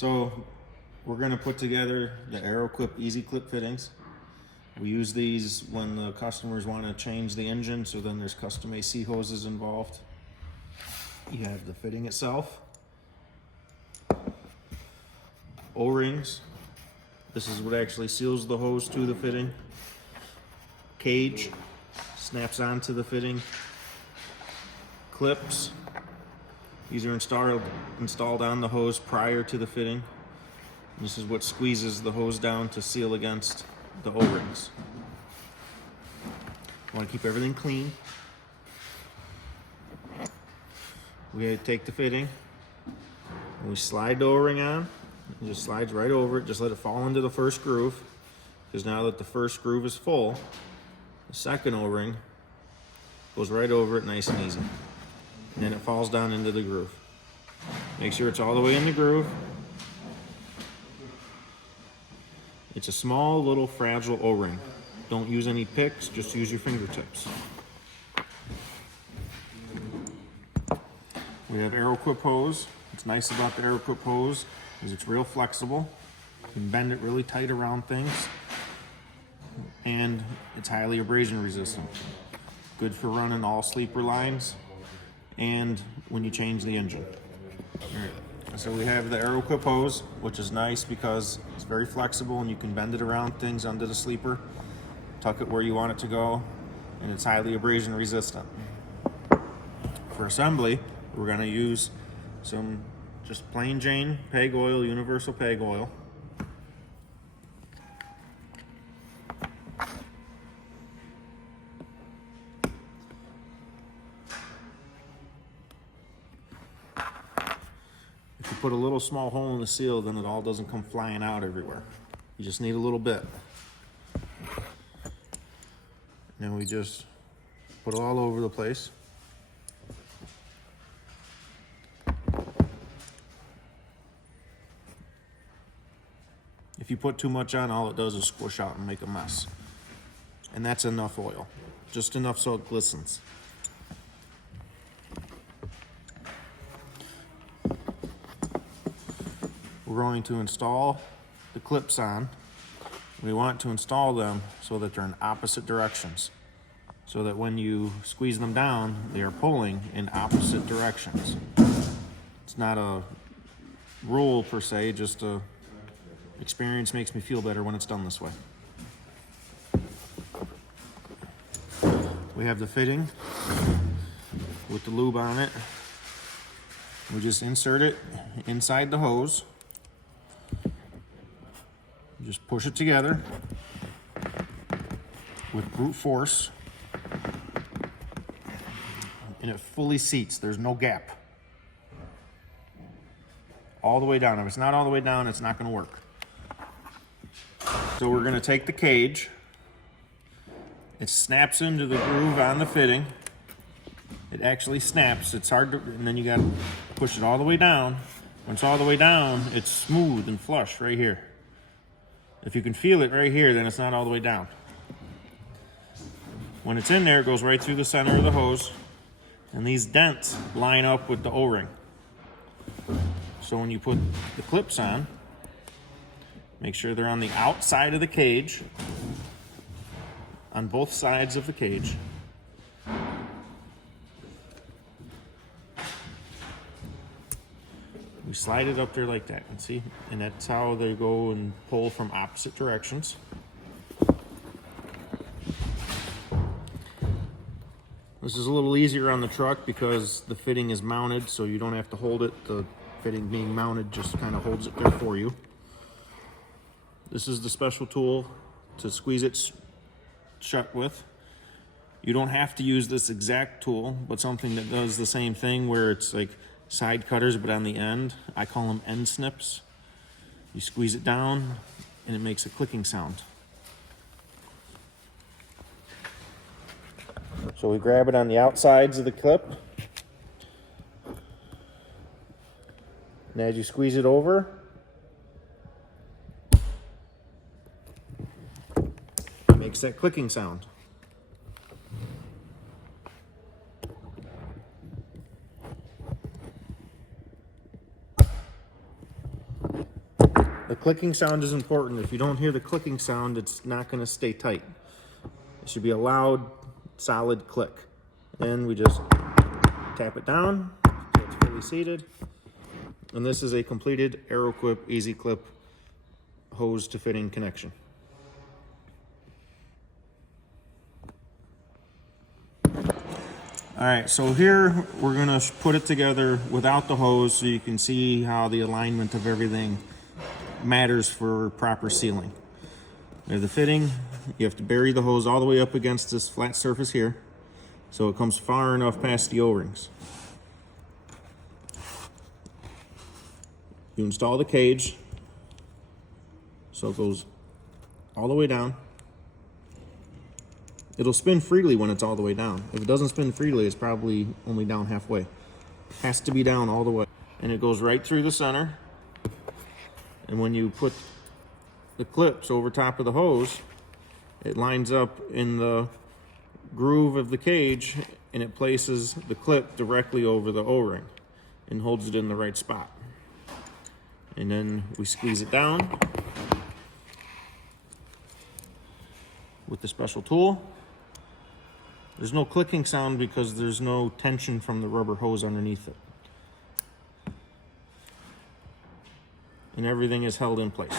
So we're going to put together the Aero Clip Easy Clip fittings. We use these when the customers want to change the engine, so then there's custom AC hoses involved. You have the fitting itself, O-rings. This is what actually seals the hose to the fitting. Cage snaps onto the fitting. Clips. These are installed on the hose prior to the fitting. This is what squeezes the hose down to seal against the O-rings. Want to keep everything clean. We take the fitting and we slide the O-ring on. It just slides right over it. Just let it fall into the first groove, because now that the first groove is full, the second O-ring goes right over it nice and easy. And then it falls down into the groove. Make sure it's all the way in the groove. It's a small, little, fragile O-ring. Don't use any picks, just use your fingertips. We have Aero Clip hose. What's nice about the Aero Clip hose is it's real flexible. You can bend it really tight around things, and it's highly abrasion resistant. Good for running all sleeper lines and when you change the engine. All right. So we have the Aero Clip hose, which is nice because it's very flexible and you can bend it around things under the sleeper, tuck it where you want it to go, and it's highly abrasion resistant. For assembly, we're going to use some just plain Jane peg oil, universal peg oil. If you put a little small hole in the seal, then it all doesn't come flying out everywhere. You just need a little bit. And we just put it all over the place. If you put too much on, all it does is squish out and make a mess. And that's enough oil. Just enough so it glistens. We're going to install the clips on. We want to install them so that they're in opposite directions, so that when you squeeze them down, they are pulling in opposite directions. It's not a rule per se, just a experience makes me feel better when it's done this way. We have the fitting with the lube on it. We just insert it inside the hose. Just push it together with brute force, and it fully seats. There's no gap. All the way down. If it's not all the way down, it's not going to work. So we're going to take the cage. It snaps into the groove on the fitting. It actually snaps. It's hard to, and then you got to push it all the way down. When it's all the way down, it's smooth and flush right here. If you can feel it right here, then it's not all the way down. When it's in there, it goes right through the center of the hose, and these dents line up with the O-ring. So when you put the clips on, make sure they're on the outside of the cage, on both sides of the cage. We slide it up there like that, and see, and that's how they go and pull from opposite directions. This is a little easier on the truck because the fitting is mounted, so you don't have to hold it. The fitting being mounted just kind of holds it there for you. This is the special tool to squeeze it shut with. You don't have to use this exact tool, but something that does the same thing, where it's like side cutters but on the end. I call them end snips. You squeeze it down and it makes a clicking sound. So we grab it on the outsides of the clip, and as you squeeze it over, it makes that clicking sound. The clicking sound is important. If you don't hear the clicking sound, it's not going to stay tight. It should be a loud, solid click. Then we just tap it down so it's fully seated. And this is a completed AeroQuip Easy Clip hose to fitting connection. All right, so here we're gonna put it together without the hose so you can see how the alignment of everything matters for proper sealing. We have the fitting. You have to bury the hose all the way up against this flat surface here so it comes far enough past the O-rings. You install the cage so it goes all the way down. It'll spin freely when it's all the way down. If it doesn't spin freely, it's probably only down halfway. It has to be down all the way. And it goes right through the center. And when you put the clips over top of the hose, it lines up in the groove of the cage and it places the clip directly over the O-ring and holds it in the right spot. And then we squeeze it down with the special tool. There's no clicking sound because there's no tension from the rubber hose underneath it. And everything is held in place.